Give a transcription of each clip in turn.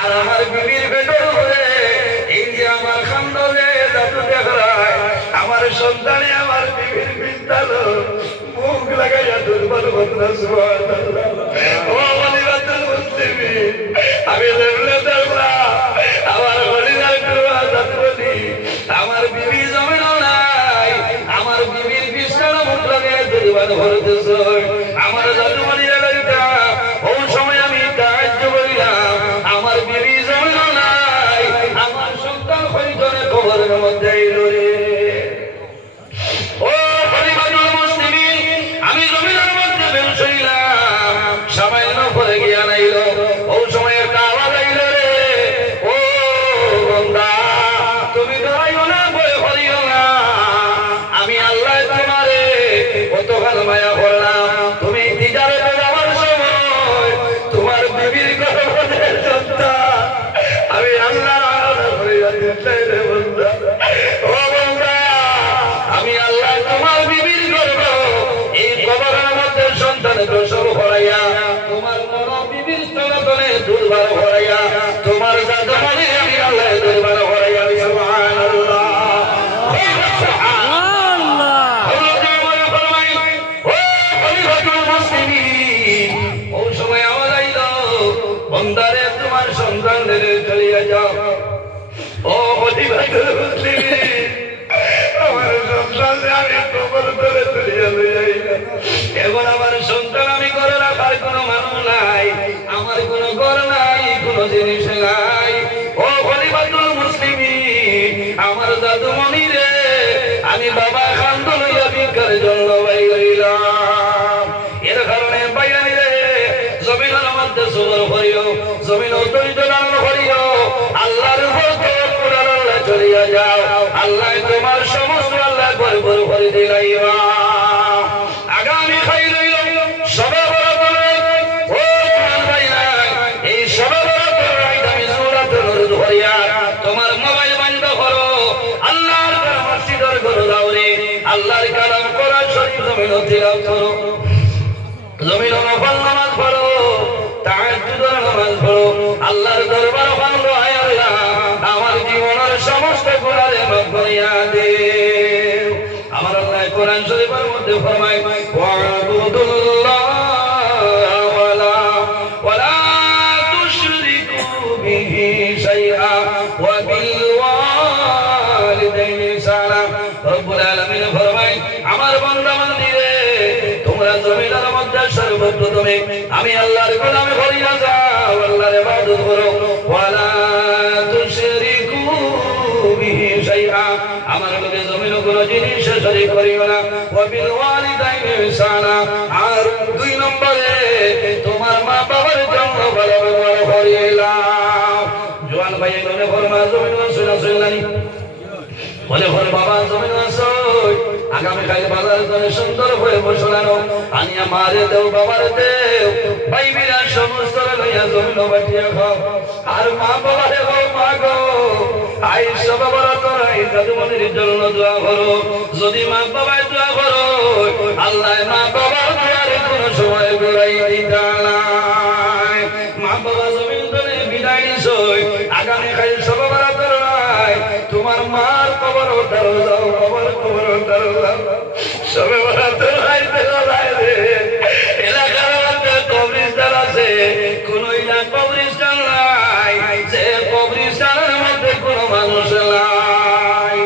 আর আমার বিবির ভেতরে এই যে আমার খান্দলে জাদু দেখায় আমার সন্তানে আমার বিবির বিদ্যালো মুখ লাগাইয়া দুর্বল বদনা সুবহানাল্লাহ। ও বলিবাতুল মুসলিমিন, আমি দেখলে দেখলাম আমার বলিদার করবা জাদু বলি আমার বিবি জমিন নাই, আমার বিবির বিছানা মুখ লাগাইয়া দুর্বল ভরতেছ আমার জাদু বলি লাগাইতা। ওই সময় আমি তাহাজ্জুদ করিলাম আমার বিবি জমিন নাই, আমার সন্তান হইতনে কবরের মধ্যে এলো রে। ও বলিবাতুল মুসলিমিন, আমি জমিনের মধ্যে বেউসইলাম, সামান্য পরে গিয়া নাইল। ওই সময় একটা আওয়াজ আইল রে, ও বান্দা তুমি ডরাইও না, ভয় করিও না, আমি আল্লাহ তোমারে কতখানি মায়া করলাম। তুমি তিজারতে যাওয়ার সময় তোমার বিবির গর্ভের সন্তান আমি আল্লাহ করিয়া দিতে রে বান্দা। ও বান্দা আমি আল্লাহ তোমার বিবির গর্ভ এই কবরের মধ্যে সন্তান প্রসব করাইয়া তোমার মন বিবির স্তনে দুর্বার করাইয়া তোমার জাদুমণি আমি আল্লাহ দুর্বার করাইয়া। সুবহানাল্লাহ। ওই সময় আওয়াজ আইল, বন্দারে তোমার সন্তানদের চলিয়া যাও। ও বলিবাতুল মুসলিমিন, আমার সন্তান আমি কবর ধরে চলিয়া যাইলাম। এখন আমার সন্তান আমি ঘরে রাখার কোনো মানুষ নাই, আমার কোনো ঘর নাই, কোনো জিনিস নাই। ও বলিবাতুল মুসলিমিন, আমার জাদুমণি রে আমি বাবা খান্দ লইয়া ভিক্ষার জন্য বাইর হইলাম। এর কারণে বাইয়ানি রে জমিনের মধ্যে সবর করিও, জমিন ধৈর্য ধারণ করিও, আল্লাহর উপর তাওয়াক্কুল আল্লাহ চলিয়া যাও, আল্লাহ তোমার সমস্ত আল্লাহ বরবর করে দিলাইবা। আগামী খাই রইল সবে বরাবর। ও কুরআন ভাই নাই, এই সবে বরাবর আমি সূরাতুল নূর ধরিয়া তোমার মোবাইল বন্ধ করো, আল্লাহর মসজিদের ঘরে যাও রে, আল্লাহর কালাম কোরআন শরীফ জমিন তিলাওয়াত করো, জমিন নফল নামাজ পড়ো, তাহাজ্জুদের নামাজ পড়ো, আল্লাহর দরবার বন্ধ হয় আল্লাহ আমার জীবনের সমস্ত গুনাহ মাফ করিয়া দেও। আমার আল্লাহ কোরআন শরীফের মধ্যে ফরমায় ওয়াবুদুল্লাহ ওয়ালা তুশরিকু বিহি শাইআ ওয়া বিল ওয়ালিদাইনি ইহসানা। রব্বুল আলামিন ফরমায় আমার বান্দা বান্দীরে তোমরা জমিনের মধ্যে সর্বপ্রথমে আমি আল্লাহর গোলামি করিয়া যাও, আল্লাহর ইবাদত করো। ওয়ালা তুশরিকু বিহি শাইআ, আমার লগে জমিনে কোনো জিনিস শরীক করিও না। ওয়া বিল ওয়ালিদাইনি ইহসানা, আর দুই নম্বরে তোমার মা বাবার জন্য ভালো ব্যবহার করিলাম। জওয়ান ভাই এখানে ফরমা জমিন শুনা শুনলানি বলে ঘর বাবা জমিন আসই, আগামীকাল বাজার করে সুন্দর হয়ে বসানো আনিয়া মারে দেও বাবার দেও, ভাই বিরা সমস্ত লইয়া জমিন বাটিয়া খাও। আর মা বাবারে গো মা গো আই সব বড় তোরাই জাদুমণির জন্য দোয়া করো। যদি মা বাবায় দোয়া করো আল্লাহ মা বাবার দোয়ারে কোনো সময় ঘুরাই দিতা নাই। মা বাবা জমিন ধরে বিদায় নিছই, আগামীকাল সব বড় তোরাই তোমার মার কবর উদ্ধার দাও, কবর উদ্ধার দাও। সবে বরাতে রাইতে গলায় রে এলাকার মধ্যে কবরস্থান আছে, কোন কবরস্থান নাই যে কবরস্থানের মধ্যে কোন মানুষ নাই।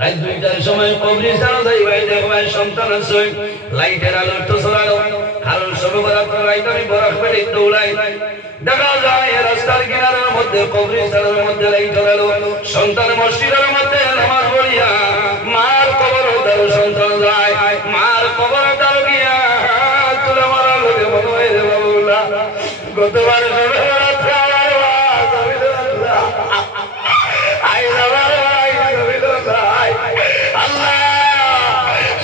রাত 2টার সময় কবরস্থান যাইবাই দেখবাই সন্তান আছে, লাইটের আলো তো সরালো, কারণ সবে বরাতে রাইতে আমি বরাক পেটে দৌড়াই, দেখা যায় রাস্তার কিনারের মধ্যে কবরস্থানের মধ্যে লাইট গেল, সন্তান মসজিদের মধ্যে নামাজ পড়িয়া মার কবর উদ্ধার সন্তান যায়, মার কবর উদ্ধার গিয়া তুলে মারা লোকে মনে হয় রে বাবুলা গতবার সবে বরাতে আমার আল্লাহ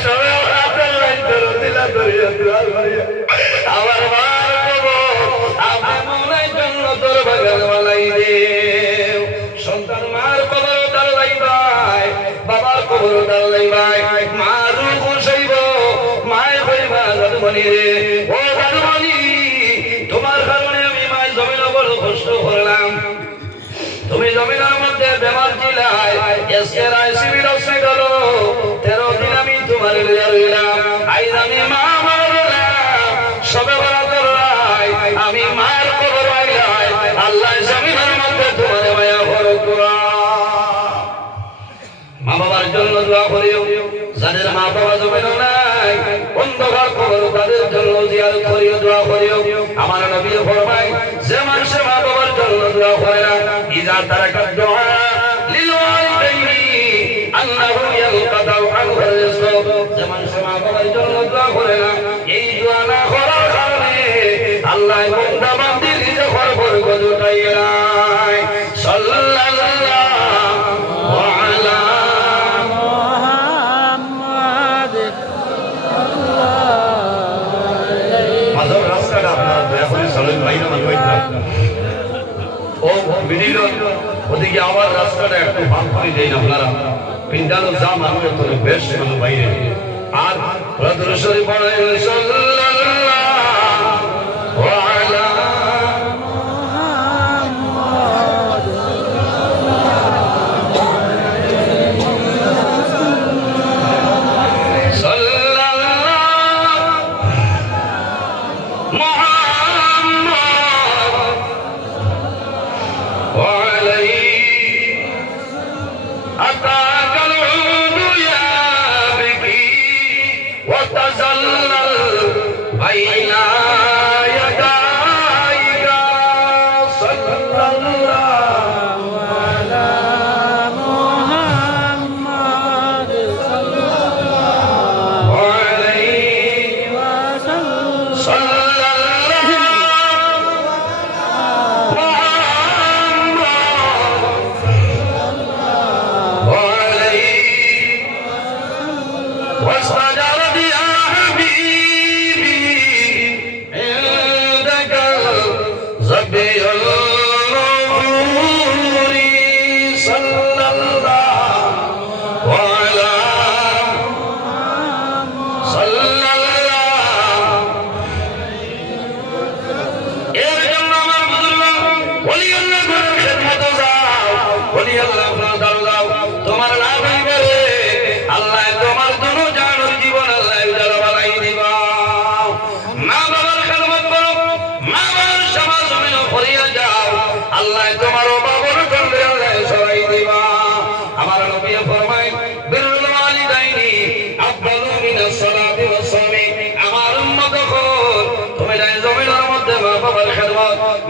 সবে বরাতে লাইট দিলা ধরিয়া দুয়ার ভরিয়া আমার মার কবর আপনি মনে জন্য তোর বাগান বালাই দেও। সন্তান মার কবর দাঁড়াই ভাই, বাবার কবর দাঁড়াই ভাই, মা রূপ সইব মায়ের হইবা জাদুমণি রে। ও জাদুমণি তোমার কারণে আমি মায়ের এসকের আইসিবি রসিদ হলো 13 দিন আমি তোমার লইয়া রইলাম আইজ আমি মা মারলাম সবে বরাত রাই আমি মার কবর আইলাই আল্লাহ জমিনের মধ্যে তোমার মায়া ভরে করা মা বাবার জন্য দোয়া করিও যাদের মা বাবা জমিন নাই অন্ধকার কবর তাদের জন্য জিয়ারত করিও দোয়া করিও আমার নবী ফরমায় যে মানুষ মা বাবার জন্য দোয়া করে না ইজা তারাকাত দুআ লিল ওয়ালিদাইনি আল্লাহু ইয়ালকাদাউ আনহু রিজক যে মানুষ মা বাবার জন্য দোয়া করে না এই দোয়া না করার কারণে আল্লাহ বান্দা বান্দির রিজকের বরকত উঠাইয়া দেয় সাল্লাল্লাহু আলা ওদিকে আবার রাস্তাটা একটু ভাগ করে দেন আপনারা পিন্ডানো যা মানুষ তোলে বেশ মানুষ বাইরে আর প্রদর্শনী পড়ে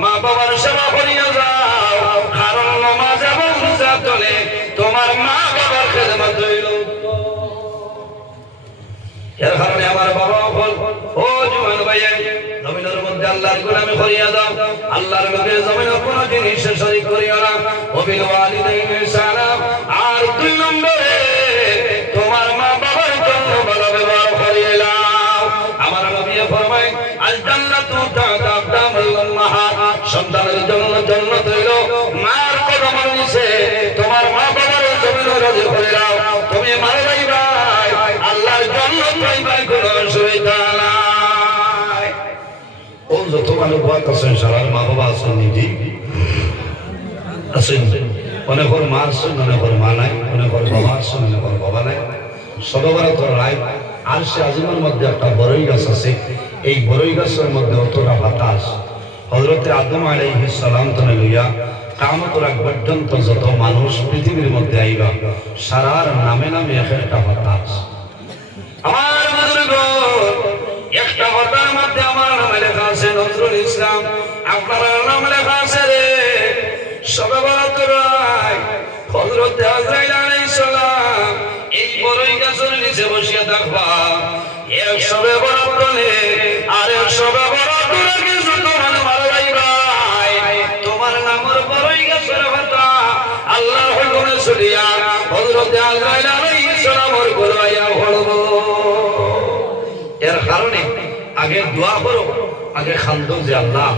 মা বাবার সেবা করিয়া যাও কারণ নামাজ এবং রোজা চলে তোমার মা বাবার খেদমত হইল এর কারণে আমার বাবা বল ও জওয়ান ভাই জমিনের মধ্যে আল্লাহর গোলামি করিয়া দাও আল্লাহর নবী জমিনের কোন জিনিস শরীক করিও না ও বিল ওয়ালিদাইনি ইহসানা আর 2 নম্বরে তোমার মা বাবার জন্য ভালো ব্যবহার করিয়া নাও আমার নবী ফরমায় আল জান্নাতু তা'তা আকদামুল উম্মাহাত সন্তানের জন্য জান্নাত হইল মার কদমের নিচে তোমার মা বাবার জমিন রাজি করে দাও তুমি মারা যাইবা আল্লাহর জান্নাত পাইবা কোনো অসুবিধা নাই ও যত ভালো বাত আছেন সারার মা বাবা আছেন নিজে আছেন অনেকের মা আছেন অনেকের মা নাই অনেকের বাবা আছেন অনেকের বাবা নাই সবার তো রায় আর সে আজিমের মধ্যে একটা বড়ই গাছ আছে এই বড়ই গাছের মধ্যে অতটা বাতাস হযরতে আদম আলাইহিস সালাম থেকে লইয়া কিয়ামতের আগ পর্যন্ত যত মানুষ পৃথিবীর মধ্যে আইবা সারার নামে নামে একটা বাতাস আমার বুজুর্গ একটা বাতার মধ্যে আমার নাম লেখা আছে নজরুল ইসলাম আপনার নাম লেখা আছে রে সবে বরাত রায় হযরতে আজরাইল আলাইহিস সালাম এই বড়ই গাছের নিচে বসিয়া থাকবা এক সবে বরাত বলে আর এক সবে বরাত লাগে তোমার মারবাইবা তোমার নামের বড়ই গাছের কথা আল্লাহর হুকুমে শুনিয়া হযরতে আজরাইল আলাইহিস সালামের গলায়া পড়বো এর কারণে আগে দোয়া করো আগে খান্দো যে আল্লাহ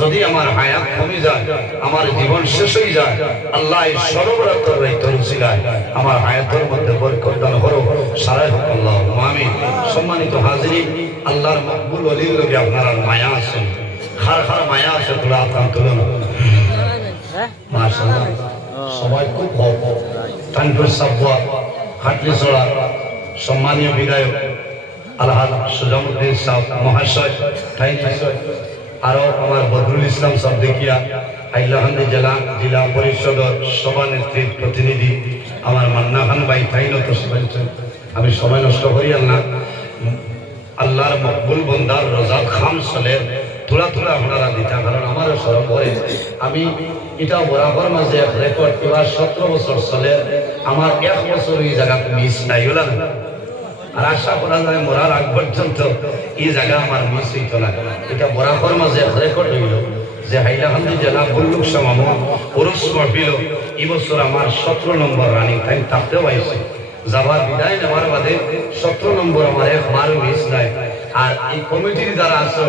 যদি আমার হায়াত কমে যায় আমার জীবন শেষ হয়ে যায় আল্লাহ এই সর্বরাত্র রাইতের উসিলায় আমার হায়াতের মধ্যে বরকত দান করো সারাই হোক আল্লাহুম্মা আমিন সম্মানিত হাজিরিন আল্লাহর মকবুল ওলির লগে আপনারা মায়া আছেন খার খার মায়া আছে তোলা আপনার তুলনা মাশাআল্লাহ সবাই খুব ভালো তানপুর সাবওয়া খাটলিছড়া সম্মানীয় বিধায়ক আলহাজ সুজামুদ্দিন সাহেব মহাশয় আরো আমার বদরুল ইসলাম সাবদেকিয়া হাইলাকান্দি জেলা পরিষদের সভানেত্রীর প্রতিনিধি আমার মান্না খান ভাই তাইনত আমি সময় নষ্ট করি না আল্লাহর মকবুল বন্দার রোজাত খাম চলে থোড়া থোড়া আপনারা দিতা কারণ আমারও স্মরণ করে আমি এটা বরাবর মাঝে রেকর্ড এবার 17 বছর চলে আমার 1 বছর এই জায়গা মিস নাই হল না আর আশা করা যায় মরার আগ পর্যন্ত এই জায়গা আমার মিস হইত না এটা বরাবর মাঝে রেকর্ড হইল যে হাইলাকান্দি জেলা বল্লুক সমাম পুরুষ মহফিল এই বছর আমার 17 নম্বর রানিং টাইম থাকতেও পাইছে যাবার বিদায় নেওয়ার বাদে 17 নম্বর আমার একবারও মিস নাই আর এই কমিটির যারা আছে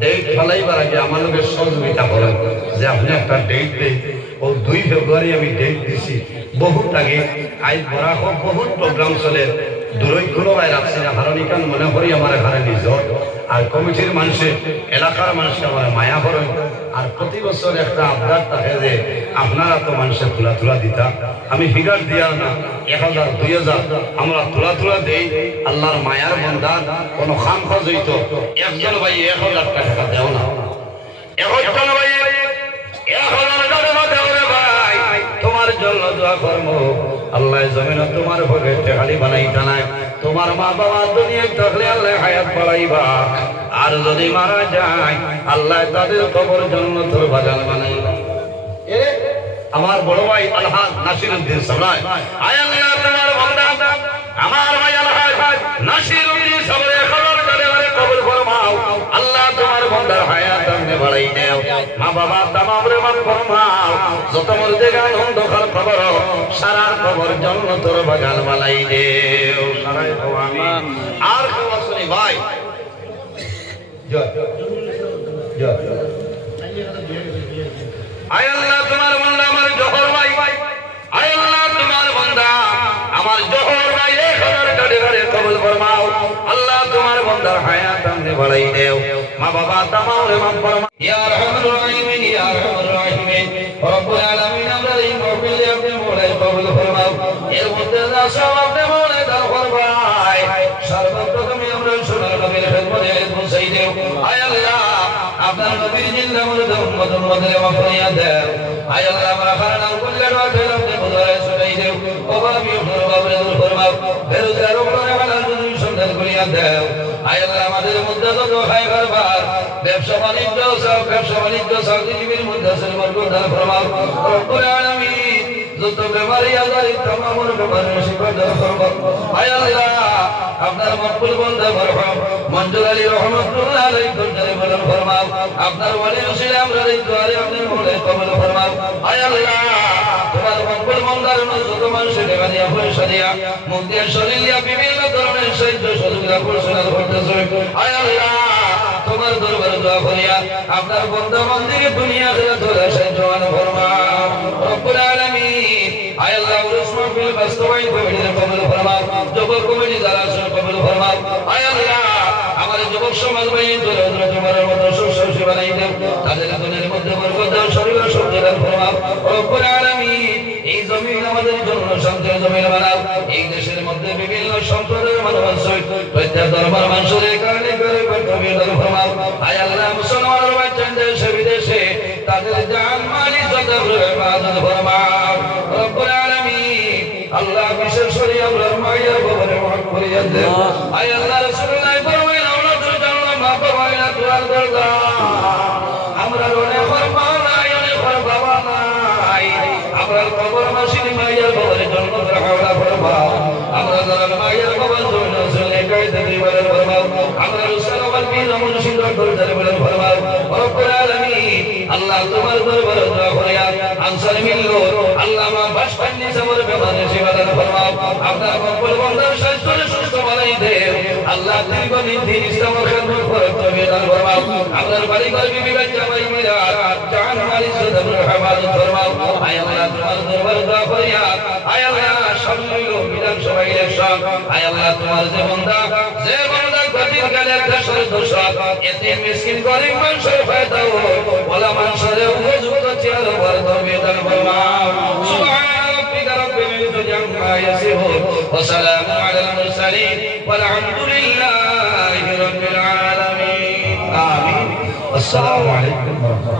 ডেট ফেলাইবার আগে আমার লোকের সহযোগিতা করেন যে আপনি একটা ডেট দেন ও 2 ফেব্রুয়ারি আমি ডেট দিছি বহুত আগে আজ বড় হোক বহুত প্রোগ্রাম চলে দূরই কোনো ভাই রাখছি না কারণ এখান মনে করি আমার এখানে নিজর আর কমিটির মানুষের এলাকার মানুষের আমার মায়া করেন আর প্রতি বছর একটা আবদার থাকে যে আপনারা তো মানুষের তুলা তুলা দিতা আমি ফিগার দিয়া না 1000 2000 আমরা তুলা তুলা দেই আল্লাহর মায়ার বন্দান কোনো খাম খরচ হইতো একজন ভাই 1000 টাকা দেও না একজন ভাই 1000 টাকা দেও রে ভাই তোমার জন্য দোয়া করব আল্লাহ জমিন তোমার পকেটে খালি বানাইতা নাই তোমার মা বাবা দুনিয়ায় থাকলে আল্লাহ হায়াত বাড়াইবা আর যদি মারা যায় আল্লাহ তাদের কবর জান্নাতের বাগান বানাইবা আমার বড় ভাই আলহাজ নাসিরউদ্দিন সাবরায় আয় আল্লাহ তোমার বান্দা আমার ভাই আলহাজ নাসিরউদ্দিন সাবরায় খবর করে কবুল ফরমাও আল্লাহ তোমার বান্দার হায়াত আপনি বাড়াই দাও মা বাবা তামাম রে মাফ ফরমাও যত মরদে গান অন্ধকার কবর সারা কবর জান্নাতের বাগান বানাই দেও সারাই তো আমিন আর কেউ আসেনি ভাই জয় জয় আয় আল্লাহ তোমার বান্দা আমার জহর ভাই আয় আল্লাহ তোমার বান্দা আমার জহর ভাই 1000 টাকা কবুল ফরমাও আল্লাহ তোমার বান্দার হায়াত আপনি বাড়াই দেও মা বাবা তামাম রে মাফ ফরমাও ইয়া রহমানুর রহিম ইয়া রহমানুর রহিম রব্বুল আলামিন আমরা এই মাহফিলে আপনি মোলাই কবুল ফরমাও এর মধ্যে যা সব আপনি মোলাই দাও ফরমাই সর্বপ্রথমে আমরা সোনার নবীর খেদমতে পৌঁছাই দেও আয় আল্লাহ আপনার নবীর জিন্দা মুর্দা উম্মতের মধ্যে মাফ করিয়া দেও আয় আল্লাহ আমরা খানা কুল্লার ওয়াতে আপনি বুঝায় শুনাই দেও অভাবী ফরমাবে দূর ফরমাও বেরোজগার উপরে হালাল রুজি সন্ধান করিয়া দেও আয় আল্লাহ আমাদের মধ্যে যত খায় কারবার ব্যবসা বাণিজ্য চাকরিজীবীর মধ্যে বরকত দান ফরমাও রব্বুল আলামিন যত বেমারি আজারি तमाम বেমারির শিফা দান ফরমাও আয় আল্লাহ আপনার মকবুল বান্দা মরহুম মঞ্জুর আলী রহমাতুল্লাহ আলাইহি দরবারে বলন ফরমাও আপনার ওয়ালি রসুল আমরা এই দুআরে আপনি মোলে কবুল ফরমাও আয় আল্লাহ তোমার মকবুল বান্দার যত মানুষের দেওয়া পয়সা দিয়া মুখ দিয়ে শরীর দিয়া বিভিন্ন ধরনের সাহায্য সহযোগিতা পরিচালনা করতেছে আয় আল্লাহ তোমার দরবারে দোয়া করিয়া আপনার বান্দা বান্দিকে দুনিয়া থেকে তোলা সাহায্য ফরমাও রব্বুল আলামিন আয় আল্লাহ উরুস মাহফিল বাস্তবায়ন কমিটির কবুল ফরমাও যুবক কমিটি যারা আছে কবুল ফরমাও আয় আল্লাহ আমাদের যুবক সমাজ ভাই দরজা তোমার মত সুশীল বানাই দেও তাদের দুনিয়ার মধ্যে বরকত দাও শরীর শক্তি দান ফরমাও রব্বুল আলামিন এই জমিন আমাদের জন্য শান্তির জমিন বানাও এই দেশের মধ্যে বিভিন্ন সম্প্রদায়ের মানুষ আছে প্রত্যেক দরবার মানুষের কারণে করে কবি দান ফরমাও আয় আল্লাহ মুসলমানের বাচ্চাদের দেশে বিদেশে তাদের জান মাল ইজ্জত ইবাদত ফরমাও রব্বুল আলামিন আল্লাহ বিশেষ করে আমরা মায়ের বাবারে মাফ করিয়া দেও আয় আল্লাহ রাসূলুল্লাহ ফরমাইলেন আমরা তো জানলাম মা বাবা এর দোয়ার দরজা আমরা রনে বাবা নাই আমরা কবর মাসিনী মায়ের বাবার জন্য হাওলা ফরমাও আমরা যারা মায়ের বাবার জন্য চলে কায়দা দিবারের ফরমাও আমরা রসুলাল বীর মুর্শিদ দরবারে বলেন ফরমাও রব্বুল আলামিন আল্লাহ তোমার দরবারে দোয়া করিয়া আনসার মিলল আল্লাহ মা বাসপান্নি সবর বেমানে সেবা দান ফরমাও আপনার কবর বন্দার স্বাস্থ্য সুস্থ বানাই দেও আল্লাহ দীর্ঘদিন দিন ইসলামের খেদমত করে তবে দান ফরমাও আপনার বাড়ি ঘর বিবি বাচ্চা ভাই মেয়েরা জান মাল ইজ্জত ইবাদত ফরমাও আয় আল্লাহ তোমার দরবারে দোয়া করিয়া আয় আল্লাহ সামনে বিধানসভা ইলেকশন আয় আল্লাহ তোমার যে বান্দা গতির গেলে দেশের দোষক এতিম মিসকিন গরিব মানুষের ফায়দা ওলা মানুষের উপযুক্ত চেয়ার উপর তবে দান ফরমাও সুবহান রাব্বিকা রাব্বিল ইজ্জতি يصفون وسلام على المرسلين والحمد لله رب العالمين آمين السلام عليكم ورحمة الله